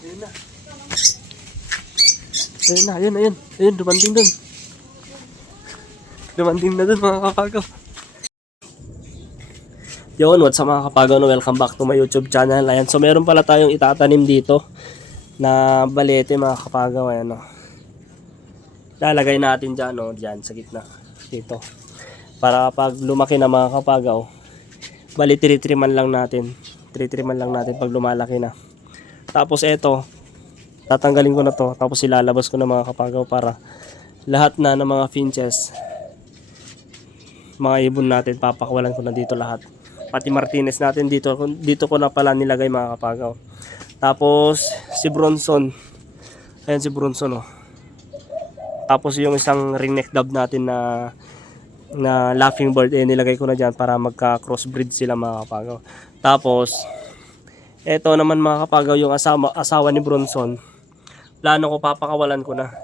Ayun na. Ayun na, ayun, ayun. Ayun, dumanting dun. Dumanting na dun mga kapagaw. Yun, what's up mga kapagaw, no? Welcome back to my YouTube channel. Ayan, so meron pala tayong itatanim dito na balete mga kapagaw. Ayan, no? Lalagay natin dyan, no? Dyan, sa gitna. Dito. Para pag lumaki na mga kapagaw, bali tiritriman lang natin. Tiritriman lang natin pag lumalaki na. Tapos eto, tatanggalin ko na to. Tapos ilalabas ko na mga kapagaw para lahat na ng mga finches, mga ibon natin, papakawalan ko na dito lahat. Pati Martinez natin dito ko na pala nilagay mga kapagaw. Tapos si Bronson. Ayan si Bronson, oh. Tapos yung isang ringneck dove natin na laughing bird, nilagay ko na diyan para magka crossbreed sila mga kapagaw. Tapos eto naman mga kapagaw, yung asawa ni Bronson. Plano ko papakawalan ko na.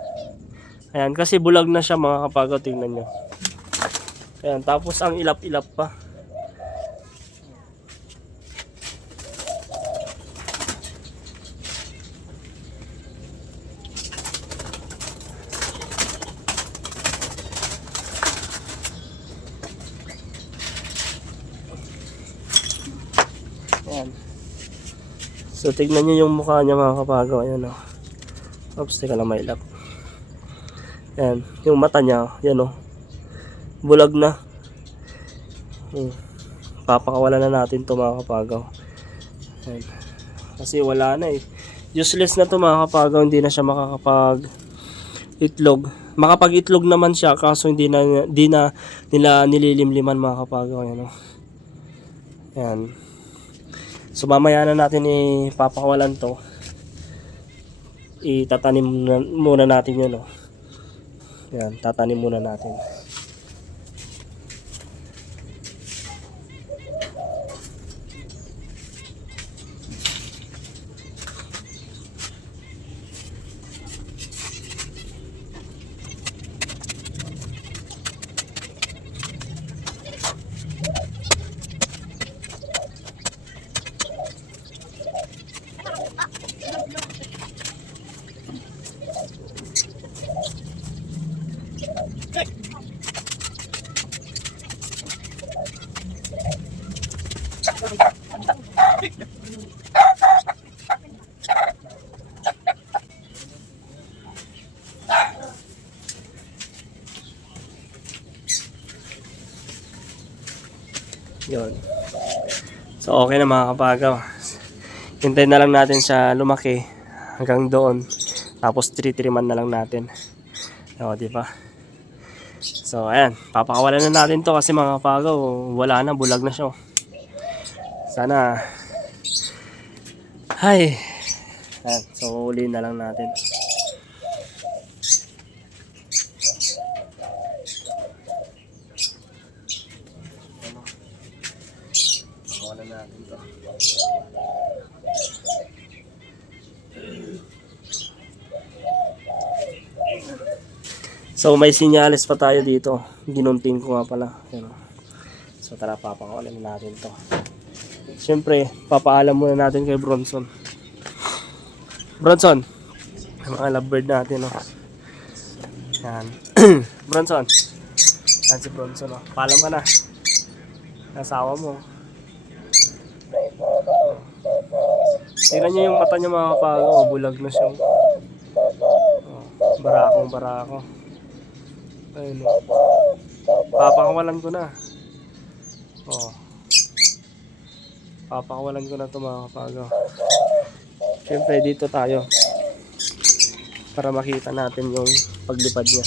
Ayan, kasi bulag na siya mga kapagaw, tingnan nyo. Ayan, tapos ang ilap-ilap pa. Ayan. So tignan nyo yung mukha niya mga kapagaw. Ayan, oh. Oops, teka lang, mailap. Ayan, yung mata niya, yan, oh. Bulag na. Papakawalan na natin to mga kapagaw. Ayan. Kasi wala na eh. Useless na to mga kapagaw. Hindi na siya makakapag itlog. Makapag-itlog naman siya kaso hindi na nila nililimliman mga kapagaw. Ayan, oh. Ayan. So mamaya na natin ipapakawalan to. Itatanim muna natin yun, oh. Ayan, tatanim muna natin. Yun. So okay na mga kapagaw. Hintayin na lang natin siya lumaki hanggang doon. Tapos tiritriman na lang natin. O, di ba? So ayan, papakawalan na natin to kasi mga kapagaw, wala na, bulag na siya. Sana ay. Ayan, so uli na lang natin. Pakawalan natin to. So may sinyales pa tayo dito. Ginunting ko nga pala. Ayan. So tara, papakawalan natin to. Siyempre, papaalam muna natin kay Bronson. Bronson, mga lovebird natin, oh. Yan. Bronson. Yan si Bronson, oh. Paalam ka na. Nasawa mo. Tingnan nyo yung mata niya mga kapagaw, oh. Bulag na siya. Oh. Barako. Ayun, oh. Papakawalan ko na. Oh. Papakawalan ko na ito mga kapagaw. Siyempre dito tayo para makita natin yung paglipad niya.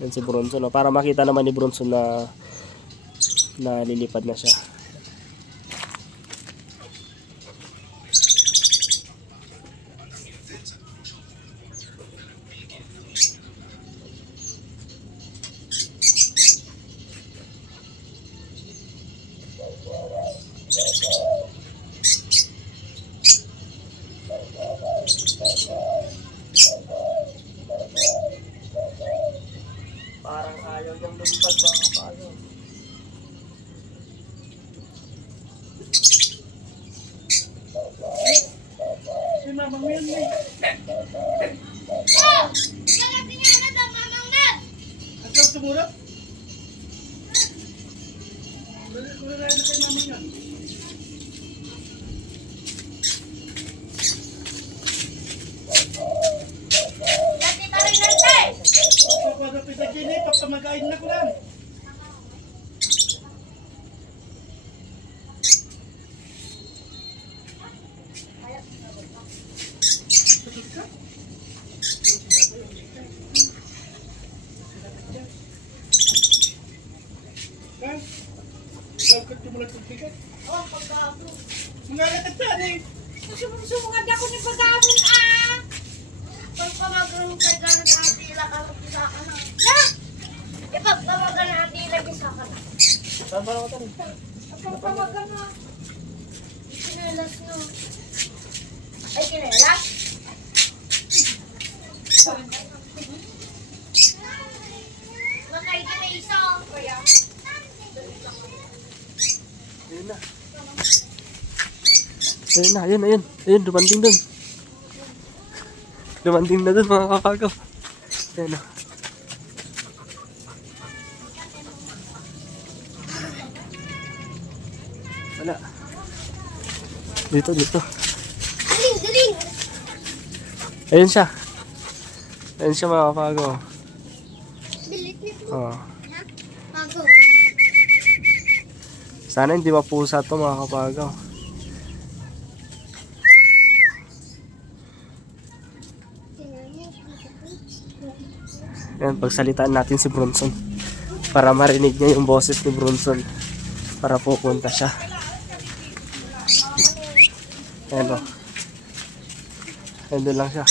Yan si Bronson, no? Para makita naman ni Bronson na lilipad na siya. Parang ayaw Ang sumura? Wala na kay mami yan. Ako na pinagini, papamagain na ko lang. Ha? Bakit mo lang tugtikan? Mga nakatan eh. Sumungad ako ni pagkabon ah! Pagpamagrong ka gano'n na tila ka mag-isa ka na. Na! Ipagpamagan na tila isa ka na. Saan ba ako tayo? Pagpamagan na. Kinelas no. Ay, kinelas? Matay ka na isa. Kaya. Ayun na. Ayun na, ayun, ayun. Ayun, dumanting dun. Dumanting na dun mga kapagaw. Ayun na. Wala. Dito, dito. Galing, galing! Ayun siya. Ayun siya mga kapagaw. Bilit nito. Oh. Ha? Bago. Sana hindi mapusa to mga kapagaw. Yan, pagsalitaan natin si Bronson para marinig niya yung boses ni Bronson para pupunta siya. Ayan o. Ayan doon lang siya.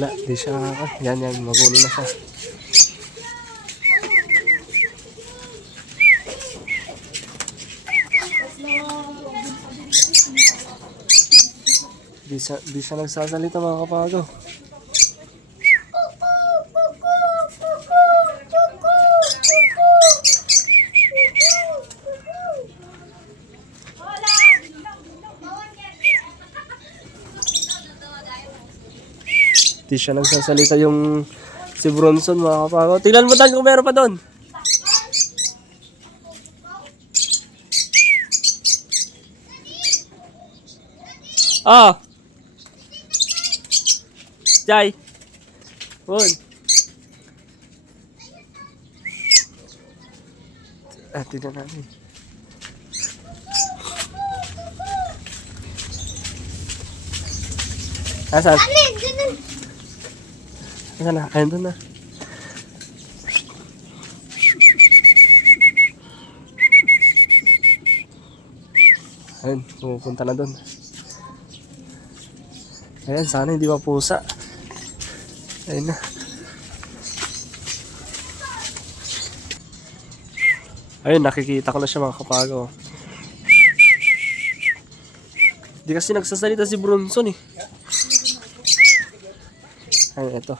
Wala, di siya. Yan, yan, magulo na siya. Di siya nagsasalita mga kapagaw. Di siya nagsasalita yung si Bronson mga kapagaw. Tingnan mo tan kung meron pa doon. Ah! Jai. Bun. Tingnan natin. Asan? Alin, ganun. Asan na? Ayun doon na. Ayun, pupunta na doon. Ayan, sana hindi mapusa. Ayun na. Ayun, nakikita ko na siya mga kapagaw. Hindi kasi nagsasalita si Bronson eh. Ayun, ito.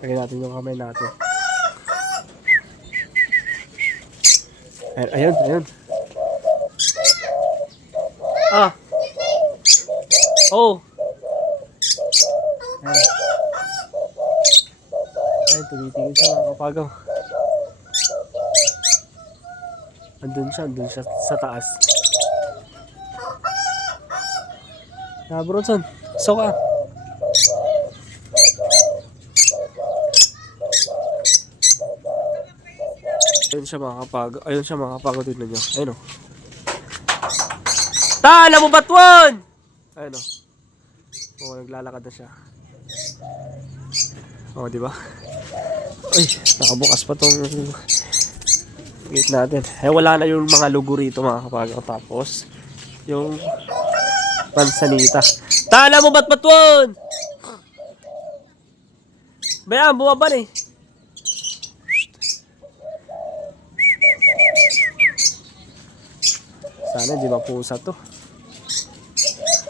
Lagyan natin yung kamay natin. Ayun, ayun, ayun. Ah! Oh! Ayun. Ayun, tumitingin siya mga kapagaw. Andun siya sa taas. Bronson, so ka. Ayun siya mga kapagaw. Ayun siya mga kapagaw, tignan nyo. Ayun o. Tala mo batwan! Ayun o. Oo, naglalakad na siya. Oo, di ba? Ay, nakabukas pa tong gate natin. Eh, wala na yung mga lugo rito mga kapagaw. Tapos, yung pansanita. Tala mo ba't batwan? Bayan, bumaban eh. Sana hindi mapusa to.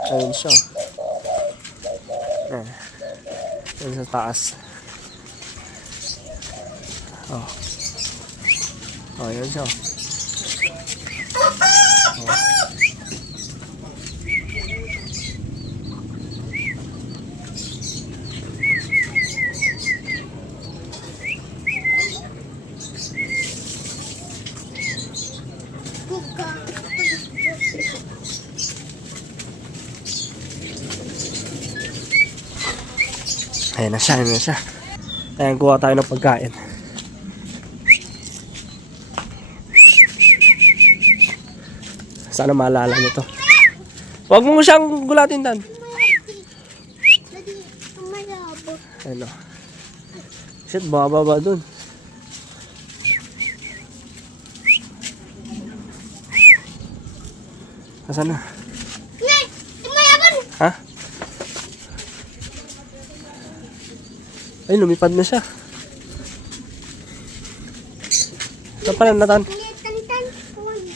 Ayun siya. Ayun sa taas. Oh. Oh, yan siya. Ayan na siya, ayan na siya. Ayan, kuha tayo ng pagkain. Sana maalala nyo to. Huwag mo siyang gulatin, Dan. Ano? Shit, bababa dun. Nasaan na? Ha? Ay, lumipad na siya. Ito pala, Natan.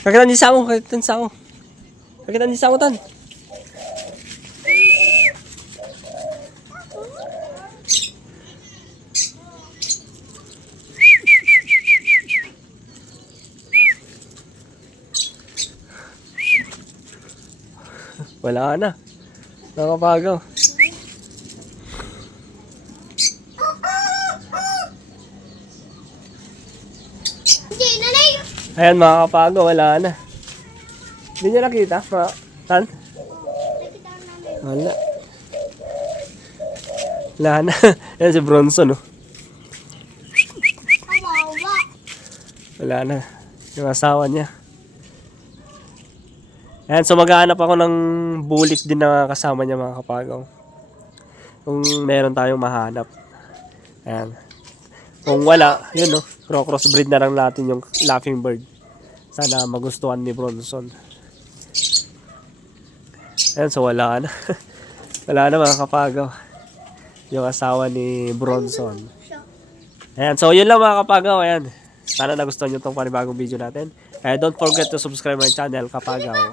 Kakitan di sa ako, kakitan sa ako. Kakitan di sa ako, Tan. Wala na. Nakapagaw. Ayan mga kapagaw, wala na. Hindi niya nakita, Tan? Wala. Wala na. Ayan si Bronson, no? Wala na. Yung asawa niya. Ayan, so maghahanap ako ng bulik din na kasama niya mga kapagaw. Kung meron tayong mahanap. Ayan. Kung wala, yun no, crossbreed na lang natin yung laughing bird. Sana magustuhan ni Bronson. Ayan, so wala na. Wala na mga kapagaw. Yung asawa ni Bronson. Ayan, so yun lang mga kapagaw. Ayan. Sana nagustuhan nyo itong panibagong video natin. Don't forget to subscribe my channel, Kapagaw.